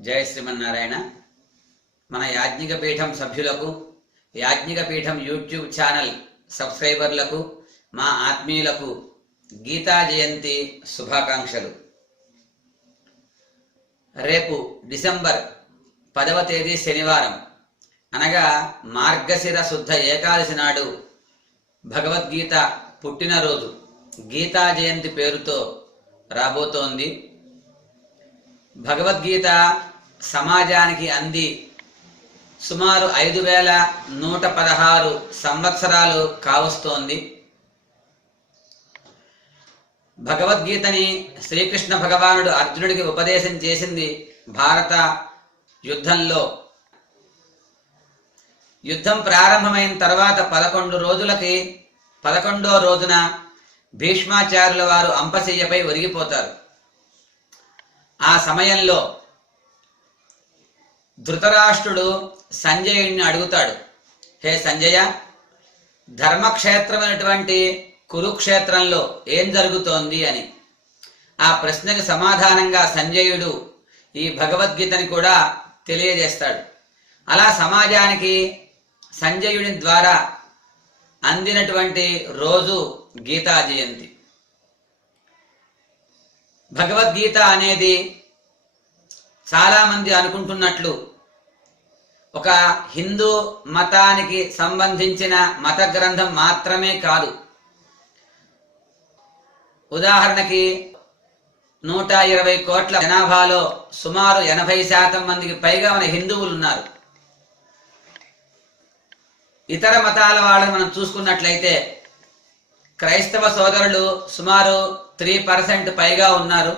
జయ శ్రీమన్నారాయణ. మన యాజ్ఞిక పీఠం సభ్యులకు యాజ్ఞిక పీఠం యూట్యూబ్ ఛానల్ సబ్స్క్రైబర్లకు మా ఆత్మీయులకు గీతా జయంతి శుభాకాంక్షలు. రేపు డిసెంబర్ పదవ తేదీ శనివారం అనగా మార్గశిర శుద్ధ ఏకాదశి నాడు భగవద్గీత పుట్టినరోజు. గీతా జయంతి పేరుతో రాబోతోంది. భగవద్గీత సమాజానికి అంది. సుమారు ఐదు వేల నూట పదహారు సంవత్సరాలు కావస్తోంది. భగవద్గీతని శ్రీకృష్ణ భగవానుడు అర్జునుడికి ఉపదేశం చేసింది భారత యుద్ధంలో. యుద్ధం ప్రారంభమైన తర్వాత పదకొండు రోజులకి పదకొండో రోజున భీష్మాచార్యుల వారు అంపశయ్యపై ఒరిగిపోతారు. ఆ సమయంలో ధృతరాష్ట్రుడు సంజయుడిని అడుగుతాడు హే సంజయ ధర్మక్షేత్రమైనటువంటి కురుక్షేత్రంలో ఏం జరుగుతోంది? అని. ఆ ప్రశ్నకు సమాధానంగా సంజయుడు ఈ భగవద్గీతని కూడా తెలియజేస్తాడు. అలా సమాజానికి సంజయుని ద్వారా అందినటువంటి రోజు గీతా జయంతి. భగవద్గీత అనేది చాలామంది అనుకుంటున్నట్లు ఒక హిందూ మతానికి సంబంధించిన మత గ్రంథం మాత్రమే కాదు. ఉదాహరణకి నూట ఇరవై కోట్ల జనాభాలో సుమారు ఎనభై శాతం మందికి పైగా మన హిందువులు ఉన్నారు ఇతర మతాల వాళ్ళని మనం చూసుకున్నట్లయితే క్రైస్తవ సోదరులు సుమారు త్రీ పర్సెంట్ పైగా ఉన్నారు.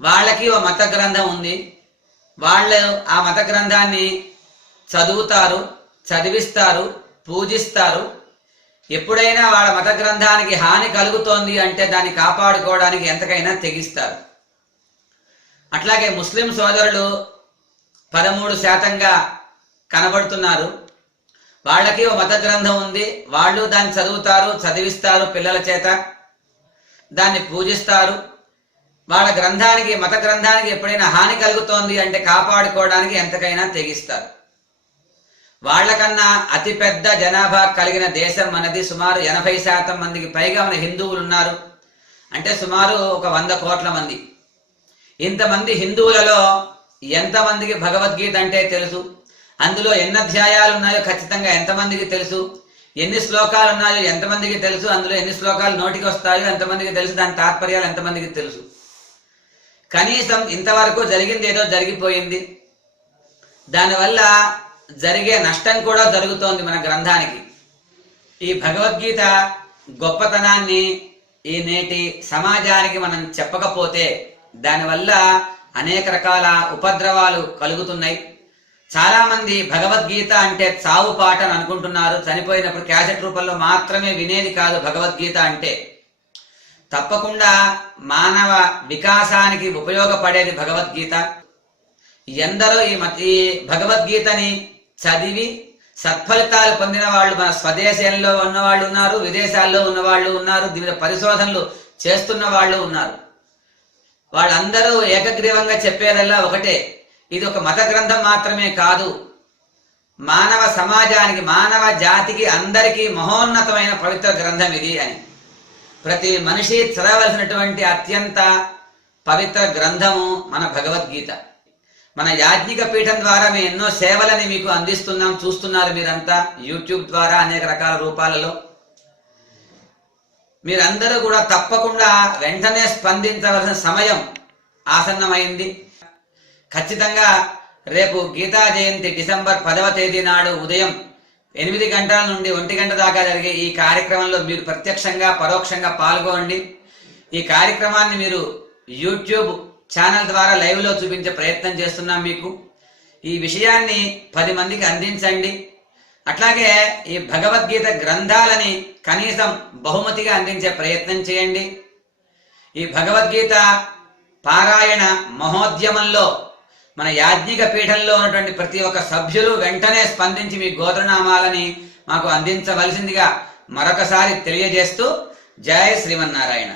వాళ్ళకి ఓ మత గ్రంథం ఉంది. వాళ్ళు ఆ మత గ్రంథాన్ని చదువుతారు చదివిస్తారు పూజిస్తారు. ఎప్పుడైనా వాళ్ళ మత గ్రంథానికి హాని కలుగుతోంది అంటే దాన్ని కాపాడుకోవడానికి ఎంతకైనా తెగిస్తారు. అట్లాగే ముస్లిం సోదరులు పదమూడు శాతంగా కనబడుతున్నారు. వాళ్ళకి ఓ మత గ్రంథం ఉంది. వాళ్ళు దాన్ని చదువుతారు చదివిస్తారు పిల్లల చేత. దాన్ని పూజిస్తారు. వాళ్ళ గ్రంథానికి మత గ్రంథానికి ఎప్పుడైనా హాని కలుగుతోంది అంటే కాపాడుకోవడానికి ఎంతకైనా తెగిస్తారు. వాళ్ళకన్నా అతిపెద్ద జనాభా కలిగిన దేశం మనది. సుమారు ఎనభై శాతం మందికి పైగా మన హిందువులు ఉన్నారు. అంటే సుమారు ఒక వంద కోట్ల మంది. ఇంతమంది హిందువులలో ఎంతమందికి భగవద్గీత అంటే తెలుసు? అందులో ఎన్ని అధ్యాయాలు ఉన్నాయో ఖచ్చితంగా ఎంతమందికి తెలుసు? ఎన్ని శ్లోకాలు ఉన్నాయో ఎంతమందికి తెలుసు? అందులో ఎన్ని శ్లోకాలు నోటికి వస్తాయో ఎంతమందికి తెలుసు? దాని తాత్పర్యాలు ఎంతమందికి తెలుసు? కనీసం ఇంతవరకు జరిగింది ఏదో జరిగిపోయింది. దానివల్ల జరిగే నష్టం కూడా జరుగుతోంది మన గ్రంథానికి. ఈ భగవద్గీత గొప్పతనాన్ని ఈ నేటి సమాజానికి మనం చెప్పకపోతే దానివల్ల అనేక రకాల ఉపద్రవాలు కలుగుతున్నాయి. చాలామంది భగవద్గీత అంటే చావు పాట అని అనుకుంటున్నారు. చనిపోయినప్పుడు క్యాసెట్ రూపంలో మాత్రమే వినేది కాదు భగవద్గీత అంటే. తప్పకుండా మానవ వికాసానికి ఉపయోగపడేది భగవద్గీత. ఎందరో ఈ మ- ఈ భగవద్గీతని చదివి సత్ఫలితాలు పొందిన వాళ్ళు మన స్వదేశంలో ఉన్న వాళ్ళు ఉన్నారు విదేశాల్లో ఉన్న వాళ్ళు ఉన్నారు దీని పరిశోధనలు చేస్తున్న వాళ్ళు ఉన్నారు. వాళ్ళందరూ ఏకగ్రీవంగా చెప్పేదల్లా ఒకటే. ఇది ఒక మత గ్రంథం మాత్రమే కాదు. మానవ సమాజానికి మానవ జాతికి అందరికీ మహోన్నతమైన పవిత్ర గ్రంథం ఇది అని. ప్రతి మనిషి చదవలసినటువంటి అత్యంత పవిత్ర గ్రంథము మన భగవద్గీత. మన యాజ్ఞిక పీఠం ద్వారా మేము ఎన్నో సేవలని మీకు అందిస్తున్నాం చూస్తున్నారు మీరంతా యూట్యూబ్ ద్వారా అనేక రకాల రూపాలలో. మీరందరూ కూడా తప్పకుండా వెంటనే స్పందించవలసిన సమయం ఆసన్నమైంది. ఖచ్చితంగా రేపు గీతా జయంతి డిసెంబర్ పదవ తేదీ నాడు ఉదయం ఎనిమిది గంటల నుండి ఒంటి గంట దాకా జరిగే ఈ కార్యక్రమంలో మీరు ప్రత్యక్షంగా పరోక్షంగా పాల్గొనండి. ఈ కార్యక్రమాన్ని మీరు యూట్యూబ్ ఛానల్ ద్వారా లైవ్లో చూపించే ప్రయత్నం చేస్తున్నాం మీకు. ఈ విషయాన్ని పది మందికి అందించండి. అట్లాగే ఈ భగవద్గీత గ్రంథాలని కనీసం బహుమతిగా అందించే ప్రయత్నం చేయండి. ఈ భగవద్గీత పారాయణ మహోద్యమంలో మన యాజ్ఞిక పీఠంలో ఉన్నటువంటి ప్రతి ఒక్క సభ్యులు వెంటనే స్పందించి మీ గోత్రనామాలని మాకు అందించవలసిందిగా మరొకసారి తెలియజేస్తూ జయ శ్రీమన్నారాయణ.